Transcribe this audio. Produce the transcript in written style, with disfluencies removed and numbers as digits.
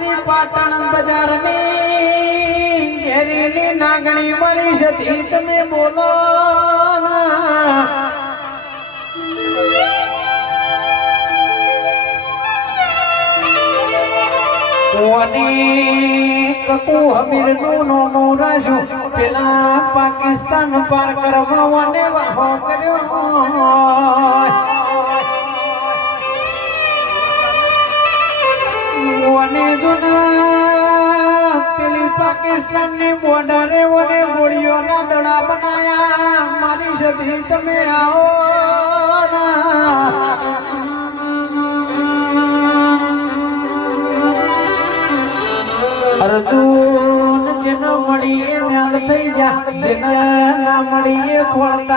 મારી પાટણ બજારની ઘેરીની નાગણી મારી સતી તમે બોલો કકુ હમીર નું નો રાજુ પેલા પાકિસ્તાન પાર કરવા વાહો કર્યો વને જુના પેલી પાકિસ્તાન ની બોર્ડરે વને ગોળીઓના દડા બનાયા મારી સદી તમે આવો અર્જુન જેનો મળીએ મેળ થઈ જા જેના ના મળીએ ફળ